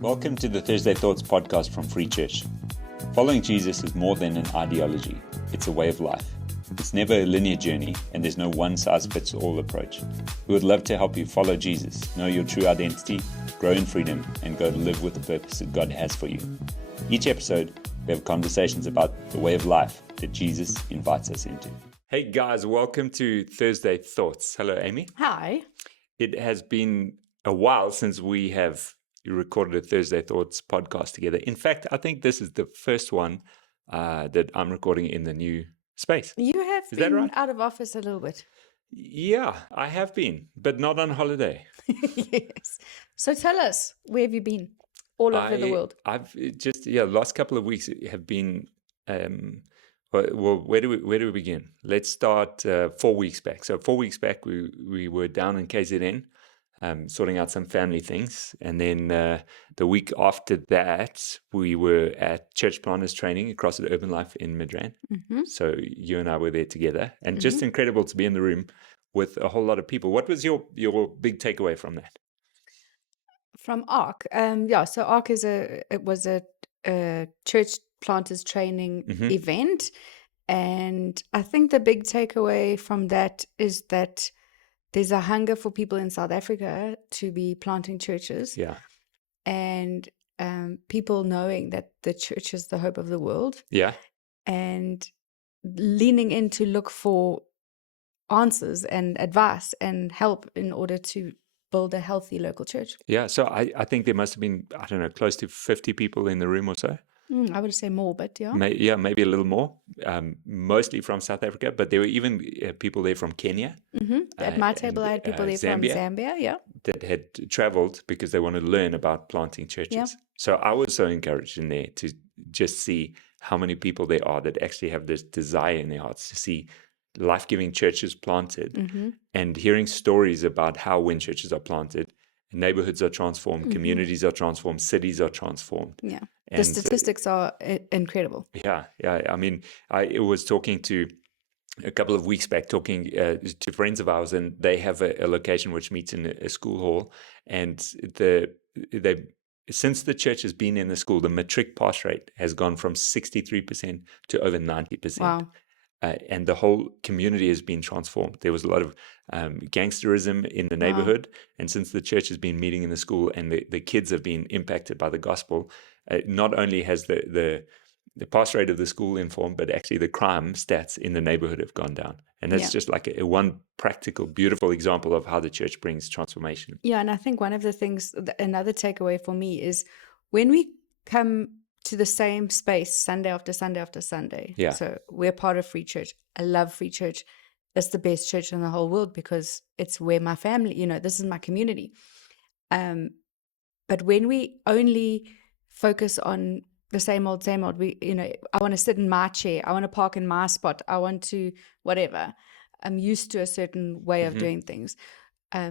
Welcome to the Thursday Thoughts podcast from Free Church. Following Jesus is more than an ideology, it's a way of life. It's never a linear journey, and there's no one-size-fits-all approach. We would love to help you follow Jesus, know your true identity, grow in freedom, and go live with the purpose that God has for you. Each episode, we have conversations about the way of life that Jesus invites us into. Hey guys, welcome to Thursday Thoughts. Hello, Amy. Hi. It has been a while since we have recorded a Thursday Thoughts podcast together. In fact, I think this is the first one that I'm recording in the new space. You have Is that been right? out of office a little bit. Yeah, I have been, but not on holiday. Yes. So tell us, where have you been? All over the world. I've just, last couple of weeks have been, well, where do we begin? Let's start 4 weeks back. So 4 weeks back, we were down in KZN, sorting out some family things. And then the week after that, we were at Church Planters training across at Urban Life in Midrand. Mm-hmm. So you and I were there together, and just incredible to be in the room with a whole lot of people. What was your big takeaway from that? From ARC. So ARC was a church planters training event. And I think the big takeaway from that is that there's a hunger for people in South Africa to be planting churches. Yeah. And people knowing that the church is the hope of the world. Yeah. And leaning in to look for answers and advice and help in order to build a healthy local church. Yeah. So I think there must have been, I don't know, close to 50 people in the room or so. I would say more, but yeah. Maybe a little more, mostly from South Africa, but there were even people there from Kenya. At my table, I had people there from Zambia, that had traveled because they wanted to learn about planting churches. Yeah. So I was so encouraged in there to just see how many people there are that actually have this desire in their hearts to see life-giving churches planted, and hearing stories about how when churches are planted, neighborhoods are transformed, communities are transformed, cities are transformed. Yeah. And the statistics are incredible. Yeah. I mean, I was talking to a couple of weeks back, to friends of ours, and they have a location which meets in a school hall. And since the church has been in the school, the matric pass rate has gone from 63% to over 90%. Wow. And the whole community has been transformed. There was a lot of gangsterism in the neighborhood. And since the church has been meeting in the school and the kids have been impacted by the gospel, not only has the pass rate of the school informed, but actually the crime stats in the neighborhood have gone down. And that's just like a one practical, beautiful example of how the church brings transformation. Yeah, and I think one of the things, another takeaway for me is when we come to the same space Sunday after Sunday after Sunday. Yeah. So we're part of Free Church. I love Free Church. It's the best church in the whole world because it's where my family, this is my community. But when we only focus on the same old, I want to sit in my chair. I want to park in my spot. I want to whatever. I'm used to a certain way of doing things.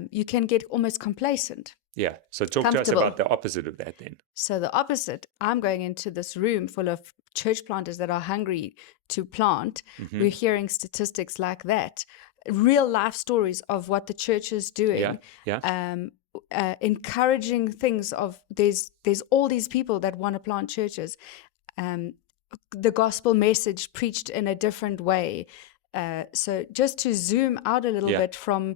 You can get almost complacent. Yeah. So talk to us about the opposite of that then. So the opposite, I'm going into this room full of church planters that are hungry to plant. We're hearing statistics like that, real life stories of what the church is doing. Encouraging things of there's all these people that want to plant churches. The gospel message preached in a different way. So just to zoom out a little bit from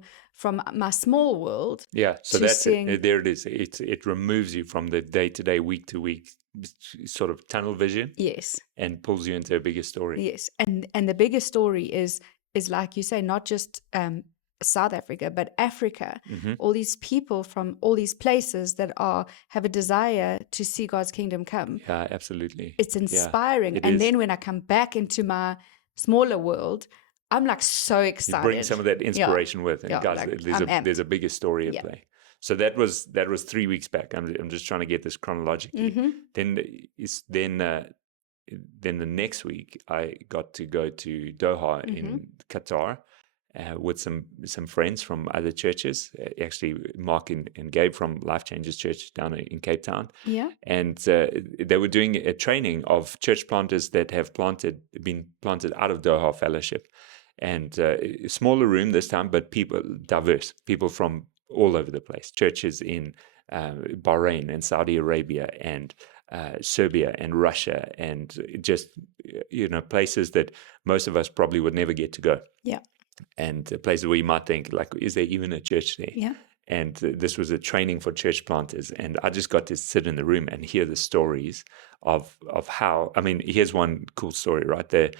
my small world. Yeah, so that's there it is. It removes you from the day-to-day, week-to-week sort of tunnel vision. Yes. And pulls you into a bigger story. Yes, and the bigger story is like you say, not just South Africa, but Africa. All these people from all these places that have a desire to see God's kingdom come. Yeah, absolutely. It's inspiring. And then when I come back into my smaller world, I'm like so excited. You bring some of that inspiration with, and guys, there's a bigger story at play. So that was 3 weeks back. I'm just trying to get this chronologically. Then the next week I got to go to Doha in Qatar with some friends from other churches. Actually, Mark and Gabe from Life Changers Church down in Cape Town. Yeah. And they were doing a training of church planters that have been planted out of Doha Fellowship. And a smaller room this time, but people diverse, people from all over the place. Churches in Bahrain and Saudi Arabia and Serbia and Russia, and just places that most of us probably would never get to go, Yeah. and places where you might think, like, is there even a church there? Yeah. And this was a training for church planters, and I just got to sit in the room and hear the stories of how. I mean, here's one cool story, right? The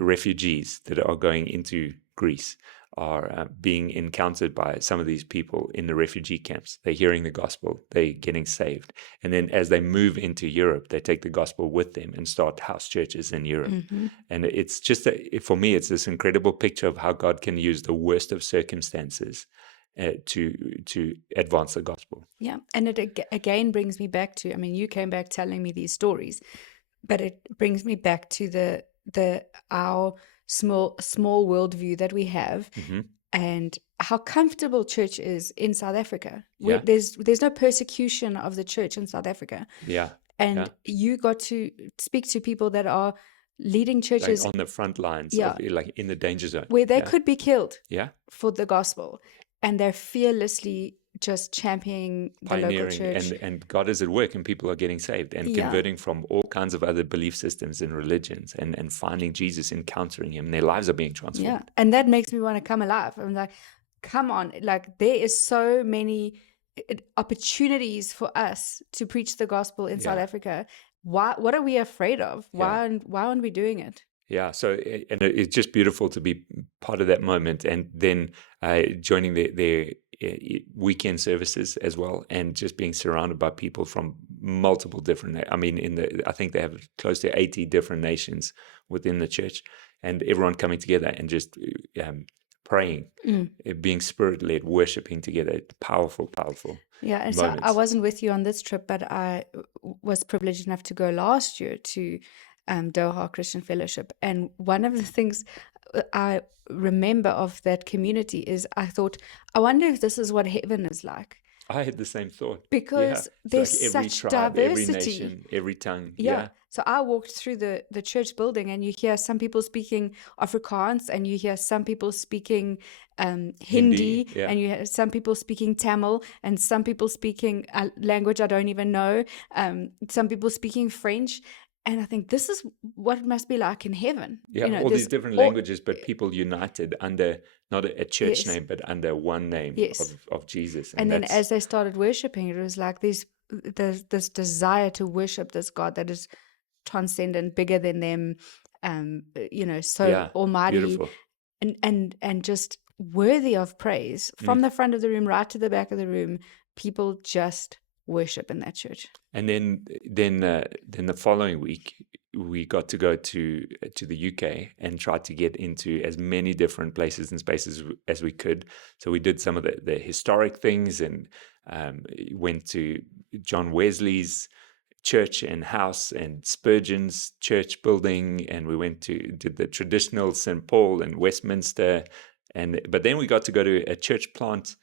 refugees that are going into Greece are being encountered by some of these people in the refugee camps. They're hearing the gospel, they're getting saved, and then as they move into Europe, they take the gospel with them and start house churches in Europe. And it's just for me, it's this incredible picture of how God can use the worst of circumstances to advance the gospel. Yeah. And it again brings me back to, I mean, you came back telling me these stories, but it brings me back to our small worldview that we have, and how comfortable church is in South Africa. Yeah. There's no persecution of the church in South Africa. Yeah. And you got to speak to people that are leading churches, like on the front lines, Yeah. like in the danger zone, where they could be killed yeah, for the gospel, and they're fearlessly just championing the local pioneering, church. and God is at work, and people are getting saved and Yeah. converting from all kinds of other belief systems and religions, and finding Jesus, encountering him, and their lives are being transformed. Yeah. And that makes me want to come alive. I'm like, come on, like there is so many opportunities for us to preach the gospel in South Yeah. Africa. What are we afraid of? Why aren't we doing it? Yeah, so and it's just beautiful to be part of that moment, and then joining their weekend services as well, and just being surrounded by people from multiple different. I mean, I think they have close to 80 different nations within the church, and everyone coming together and just praying, being spirit-led, worshiping together. Powerful. Yeah, and so I moments. wasn't with you on this trip, but I was privileged enough to go last year to Doha Christian Fellowship. And one of the things I remember of that community is I thought, I wonder if this is what heaven is like. I had the same thought. Because It's there's like every such tribe, every diversity. nation, every tongue. Yeah. So I walked through the church building, and you hear some people speaking Afrikaans, and you hear some people speaking Hindi, yeah. and you hear some people speaking Tamil, and some people speaking a language I don't even know, some people speaking French. And I think this is what it must be like in heaven. Yeah, all these different languages, but people united under not a church Yes. name, but under one name Yes. of Jesus. And then as they started worshiping, it was like there's this desire to worship this God that is transcendent, bigger than them, so almighty, beautiful. and just worthy of praise. From the front of the room right to the back of the room, people just worship in that church. And then the following week, we got to go to the UK and try to get into as many different places and spaces as we could. So we did some of the historic things, and went to John Wesley's church and house and Spurgeon's church building, and we did the traditional St. Paul and Westminster, but then we got to go to a church plant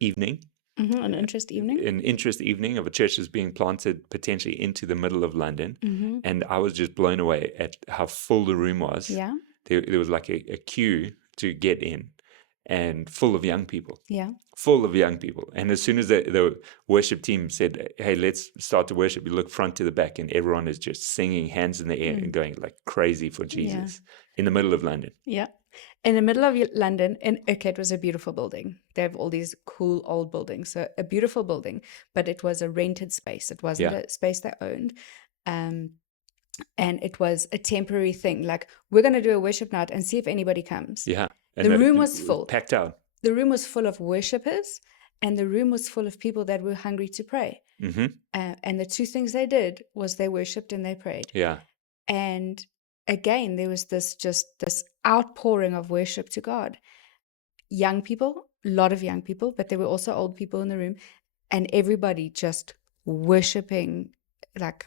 evening. An interest evening Of a church that's being planted potentially into the middle of London. And I was just blown away at how full the room was. Yeah. There was like a queue to get in, and full of young people. Yeah. Full of young people. And as soon as the worship team said, hey, let's start to worship, you look front to the back, and everyone is just singing, hands in the air, and going like crazy for Jesus in the middle of London. Yeah. In the middle of London, it was a beautiful building. They have all these cool old buildings. So a beautiful building, but it was a rented space. It wasn't a space they owned. And it was a temporary thing. Like, we're going to do a worship night and see if anybody comes. Yeah. And the room was full. Packed out. The room was full of worshipers, and the room was full of people that were hungry to pray. And the two things they did was they worshiped and they prayed. Yeah. And again, there was this outpouring of worship to God. Young people, a lot of young people, but there were also old people in the room, and everybody just worshiping like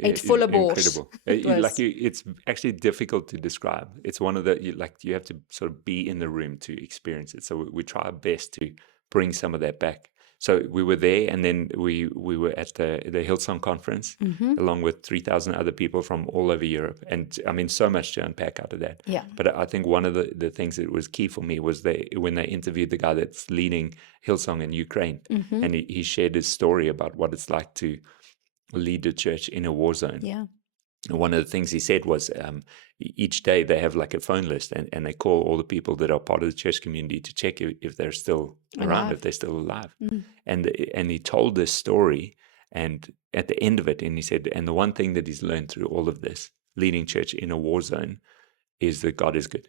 ate full of borscht. Incredible. It's actually difficult to describe. It's one of you have to sort of be in the room to experience it. So we try our best to bring some of that back. So we were there, and then we were at the Hillsong conference, along with 3,000 other people from all over Europe. And I mean, so much to unpack out of that. Yeah. But I think one of the things that was key for me was when they interviewed the guy that's leading Hillsong in Ukraine, and he shared his story about what it's like to lead a church in a war zone. Yeah. And one of the things he said was each day they have like a phone list, and they call all the people that are part of the church community to check if they're still around, if they're still alive. And he told this story, and at the end of it, and he said, and the one thing that he's learned through all of this, leading church in a war zone, is that God is good.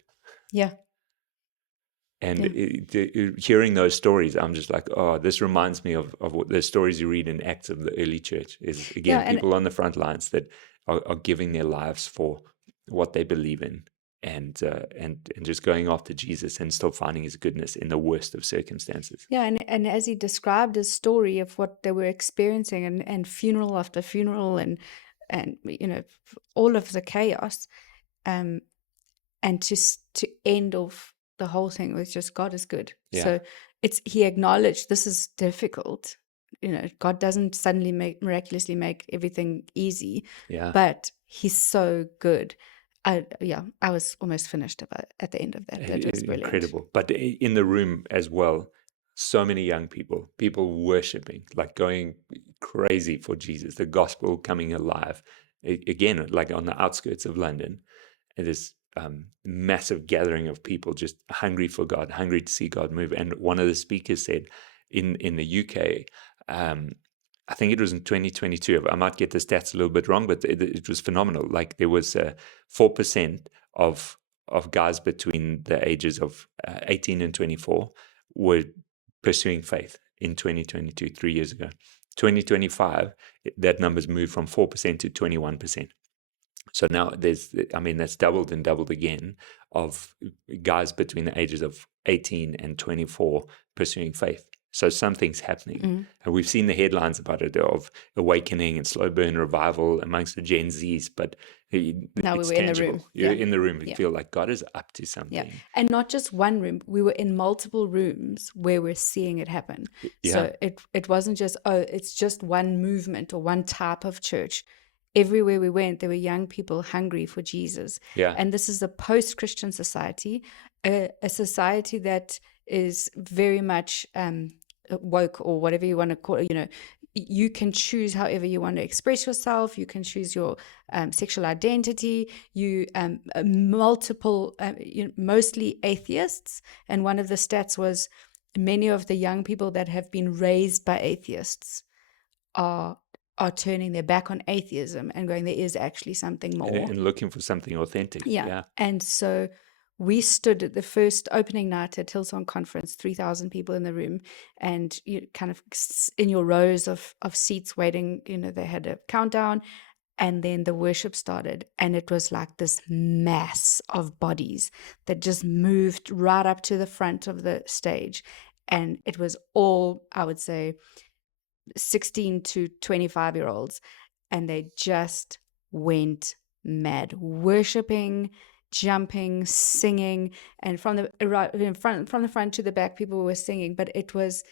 Yeah. And hearing those stories, I'm just like, oh, this reminds me of what the stories you read in Acts of the early church. Is again, people on the front lines that are giving their lives for what they believe in, and just going after Jesus and still finding his goodness in the worst of circumstances. Yeah, and as he described his story of what they were experiencing, and funeral after funeral, and all of the chaos, and to end off the whole thing with just God is good. Yeah. So he acknowledged this is difficult. God doesn't suddenly miraculously make everything easy. Yeah. But he's so good. I was almost finished at the end of that. That was brilliant. Incredible. But in the room as well, so many young people worshiping, like going crazy for Jesus, the gospel coming alive. Again, like on the outskirts of London, this massive gathering of people just hungry for God, hungry to see God move. And one of the speakers said in the UK, I think it was in 2022. I might get the stats a little bit wrong, but it was phenomenal. Like there was 4% of guys between the ages of 18 and 24 were pursuing faith in 2022, 3 years ago. 2025, that number's moved from 4% to 21%. So now that's doubled and doubled again of guys between the ages of 18 and 24 pursuing faith. So something's happening. And we've seen the headlines about it of awakening and slow burn revival amongst the Gen Zs, but now it's we were tangible. in the room. You're in the room and feel like God is up to something. Yeah. And not just one room. We were in multiple rooms where we're seeing it happen. Yeah. So it wasn't just, it's just one movement or one type of church. Everywhere we went, there were young people hungry for Jesus. Yeah. And this is a post-Christian society, a society that is very much woke, or whatever you want to call it. You can choose however you want to express yourself. You can choose your sexual identity. Mostly atheists. And one of the stats was many of the young people that have been raised by atheists are turning their back on atheism and going, there is actually something more. And looking for something authentic. Yeah. And so we stood at the first opening night at Hillsong Conference, 3,000 people in the room, and you kind of in your rows of seats waiting, they had a countdown, and then the worship started, and it was like this mass of bodies that just moved right up to the front of the stage. And it was all, I would say, 16 to 25-year-olds, and they just went mad, worshiping, jumping, singing, and from the front to the back, people were singing. But it was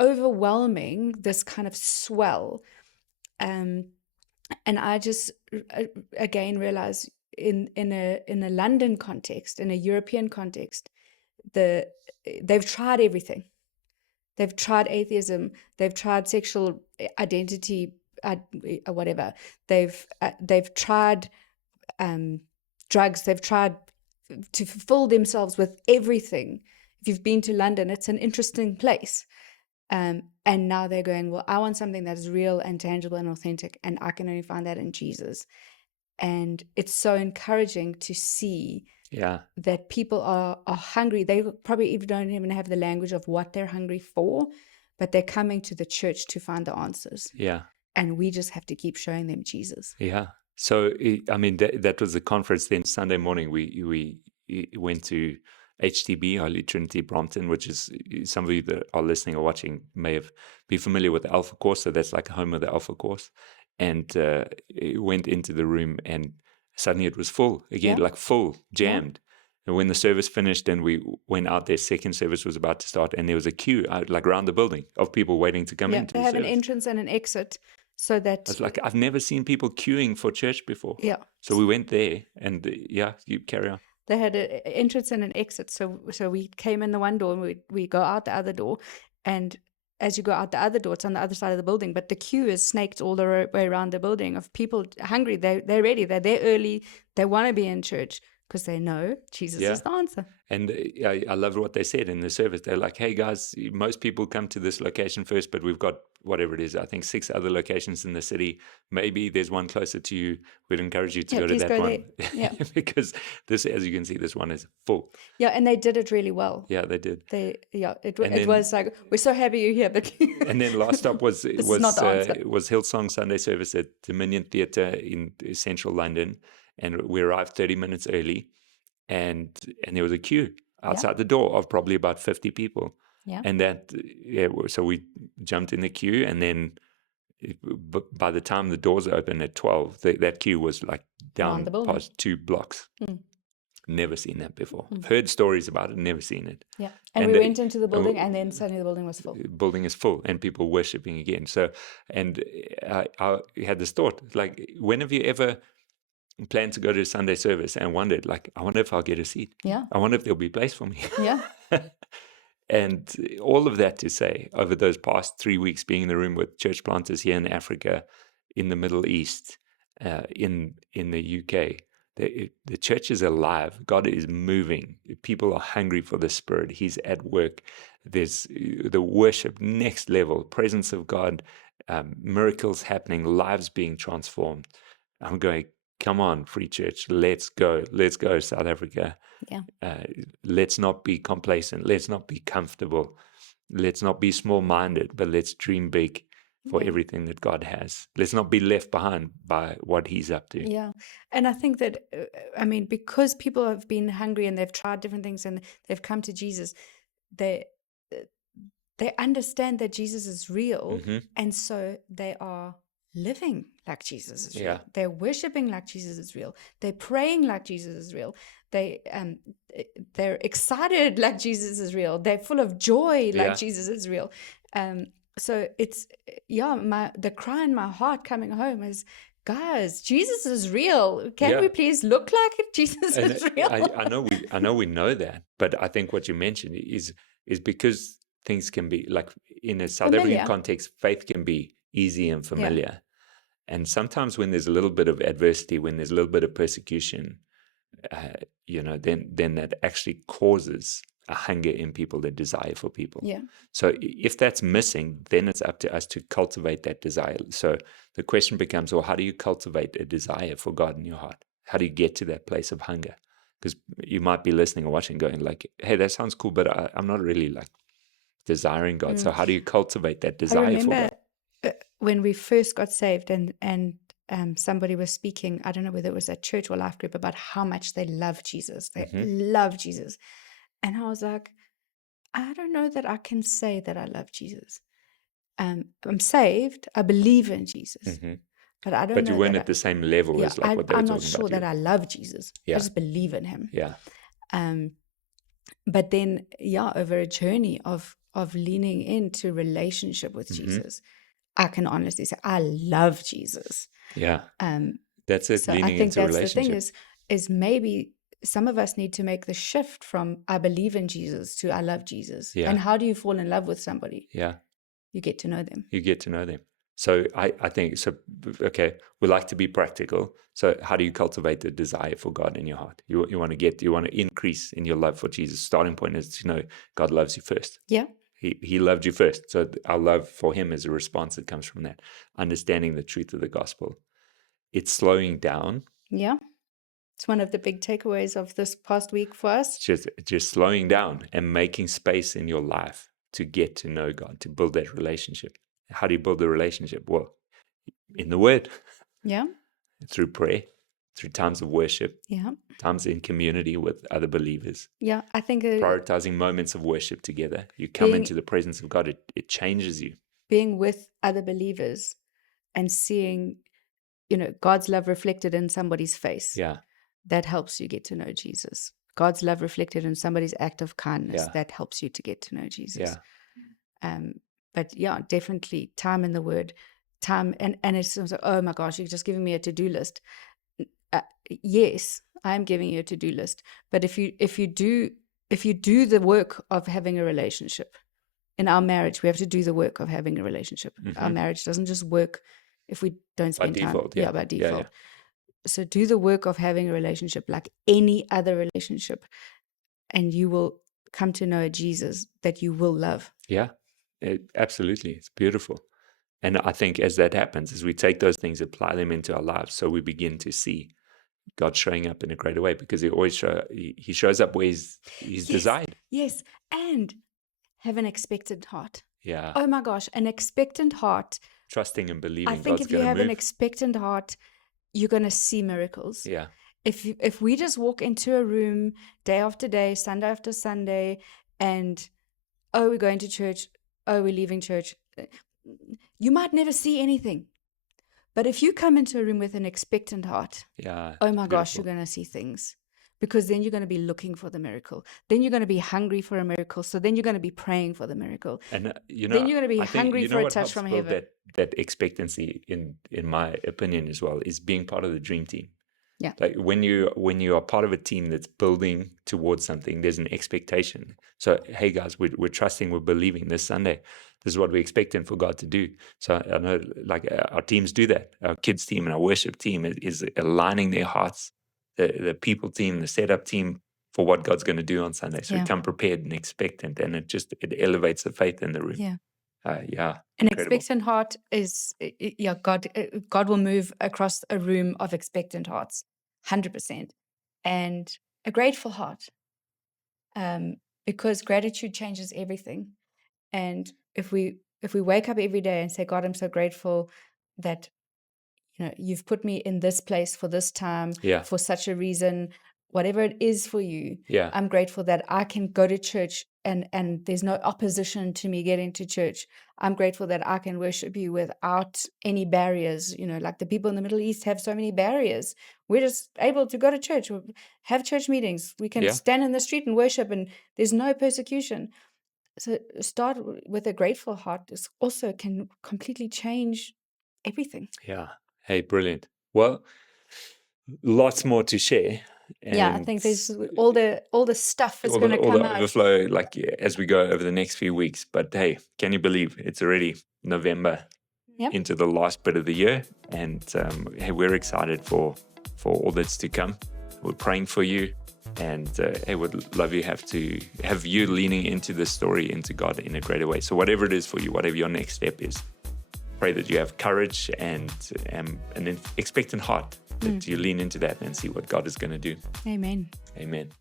overwhelming, this kind of swell, and I just again realized in a London context, in a European context, they've tried everything. They've tried atheism. They've tried sexual identity, whatever. They've tried drugs. They've tried to fulfill themselves with everything. If you've been to London, it's an interesting place. And now they're going, well, I want something that is real and tangible and authentic, and I can only find that in Jesus. And it's so encouraging to see that people are hungry. They probably even don't even have the language of what they're hungry for, but they're coming to the church to find the answers. Yeah. And we just have to keep showing them Jesus. Yeah. So, that was the conference. Then Sunday morning, we went to HTB, Holy Trinity Brompton, which is, some of you that are listening or watching may be familiar with the Alpha Course. So that's like a home of the Alpha Course. And it went into the room, and suddenly it was full again, like full, jammed. And when the service finished and we went out there, second service was about to start, and there was a queue out, like around the building of people waiting to come Yeah, into they the have an service. entrance and an exit so I that, was like, I've never seen people queuing for church before. yeah, So we went there, and yeah, you carry on. they had an entrance and an exit. So we came in the one door and we go out the other door. And as you go out the other door, it's on the other side of the building. But the queue is snaked all the way around the building of people hungry. They're ready. They're there early. They want to be in church because they know Jesus Yeah. is the answer. And I loved what they said in the service. They're like, hey, guys, most people come to this location first, but we've got whatever it is, I think 6 other locations in the city. Maybe there's one closer to you. We'd encourage you to Yeah, go to please that go one. there. Yeah. Because this, as you can see, this one is full. Yeah, and they did it really well. Yeah, they did. It then- was like, we're so happy you're here, but And then last stop was This is not the answer. was Hillsong Sunday service at Dominion Theatre in central London, and we arrived 30 minutes early, and there was a queue outside the door of probably about 50 people. Yeah. And so we jumped in the queue, and then by the time the doors opened at 12, that queue was like down the building. past 2 blocks. Mm. Never seen that before. I've heard stories about it, never seen it. Yeah. And And we they- went into the building and then suddenly the building was full. Building is full and people worshiping again. So, and I had this thought, like, when have you ever planned to go to a Sunday service and wondered, like, I wonder if I'll get a seat? Yeah. I wonder if there'll be a place for me. Yeah. And all of that to say, over those past 3 weeks being in the room with church planters here in Africa, in the Middle East, in the UK, the church is alive. God is moving. People are hungry for the Spirit. He's at work. There's the worship next level, presence of God, miracles happening, lives being transformed. I'm going, come on, Free Church, let's go. Let's go, South Africa. Yeah. Let's not be complacent. Let's not be comfortable. Let's not be small-minded, but let's dream big for Yeah. everything that God has. Let's not be left behind by what He's up to. Yeah. And I think that, because people have been hungry and they've tried different things and they've come to Jesus, they understand that Jesus is real. Mhm. And so they are living like Jesus is real. Yeah. They're worshiping like Jesus is real. They're praying like Jesus is real. They're excited like Jesus is real. They're full of joy like Yeah. Jesus is real. So it's the cry in my heart coming home is, guys, Jesus is real. Can Yeah. we please look like it? Jesus And is real. I know we know that, but I think what you mentioned is because things can be, like, in a South African Familiar. context, faith can be easy and familiar. And sometimes when there's a little bit of adversity, when there's a little bit of persecution, then that actually causes a hunger in people, the desire for people. Yeah. So if that's missing, then it's up to us to cultivate that desire. So the question becomes, well, how do you cultivate a desire for God in your heart? How do you get to that place of hunger? Because you might be listening or watching going like, hey, that sounds cool, but I'm not really like desiring God. So how do you cultivate that I desire for remember God? when we first got saved and somebody was speaking, I don't know whether it was at church or life group, about how much they love Jesus. They love Jesus. And I was like, I don't know that I can say that I love Jesus. I'm saved. I believe in Jesus. Mhm. But I don't But know you weren't that at the same level as like what they were I'm talking not sure about. that I love Jesus. Yeah. I just believe in him. Yeah. But then, over a journey of leaning into relationship with Jesus, I can honestly say I love Jesus. Yeah. That's it. So Leaning I think into that's the relationship. thing is maybe some of us need to make the shift from I believe in Jesus to I love Jesus. Yeah. And how do you fall in love with somebody? Yeah. You get to know them. You get to know them. So I think, so, okay, we like to be practical. So how do you cultivate the desire for God in your heart? You want to increase in your love for Jesus. Starting point is to know God loves you first. Yeah. He loved you first. So our love for him is a response that comes from that. Understanding the truth of the gospel. It's slowing down, Yeah. It's one of the big takeaways of this past week for us. just slowing down and making space in your life to get to know God, to build that relationship. How do you build a relationship? Well, in the Word, Yeah. through prayer, through times of worship, Yeah. times in community with other believers, Yeah. I think prioritizing moments of worship together. You come Being- into the presence of God, it changes you. being with other believers and seeing, God's love reflected in somebody's face, Yeah. that helps you get to know Jesus. God's love reflected in somebody's act of kindness Yeah. that helps you to get to know Jesus. Yeah. But yeah, definitely time in the Word, time, and it's like, oh my gosh, you're just giving me a to-do list. Yes, I'm giving you a to-do list, but if you do the work of having a relationship, in our marriage, we have to do the work of having a relationship. Our marriage doesn't just work if we don't By spend time. default, yeah. By Yeah, default. yeah. So do the work of having a relationship like any other relationship, and you will come to know a Jesus that you will love. Yeah, absolutely. It's beautiful. And I think as that happens, as we take those things, apply them into our lives, so we begin to see God showing up in a greater way, because he shows up where he's desired. Yes, and have an expectant heart. Yeah. Oh my gosh, an expectant heart. Trusting and believing I think God's if you going to have move. an expectant heart, you're going to see miracles. Yeah. If we just walk into a room day after day, Sunday after Sunday, and we're going to church, we're leaving church, you might never see anything. But if you come into a room with an expectant heart, Yeah. oh my gosh, beautiful. you're going to see things. Because then you're going to be looking for the miracle. Then you're going to be hungry for a miracle. So then you're going to be praying for the miracle. And then you're going to be I think, hungry for a what touch helps from build heaven. that expectancy, in my opinion as well, is being part of the dream team. Yeah. Like when you are part of a team that's building towards something, there's an expectation. So, hey guys, we're trusting, we're believing this Sunday. This is what we're expecting for God to do. So I know, like, our teams do that. Our kids team and our worship team is aligning their hearts, the people team, the setup team, for what God's going to do on Sunday. So we come prepared and expectant, and it elevates the faith in the room. Yeah. Yeah. An Incredible. expectant heart is, God will move across a room of expectant hearts, 100%. And a grateful heart, because gratitude changes everything. And if we wake up every day and say, God, I'm so grateful that you've put me in this place for this time, Yeah. for such a reason, whatever it is for you. Yeah. I'm grateful that I can go to church and there's no opposition to me getting to church. I'm grateful that I can worship you without any barriers. Like the people in the Middle East have so many barriers. We're just able to go to church, have church meetings. We can stand in the street and worship, and there's no persecution. So start with a grateful heart. This also can completely change everything. Yeah. Hey, brilliant. Well, lots more to share. I think there's all the stuff is going to come out. Overflow, like, as we go over the next few weeks. But hey, can you believe it's already November, into the last bit of the year? And hey, we're excited for all that's to come. We're praying for you, and hey, would love you have you leaning into the story, into God in a greater way. So whatever it is for you, whatever your next step is, pray that you have courage and an expectant heart, that you lean into that and see what God is going to do. Amen. Amen.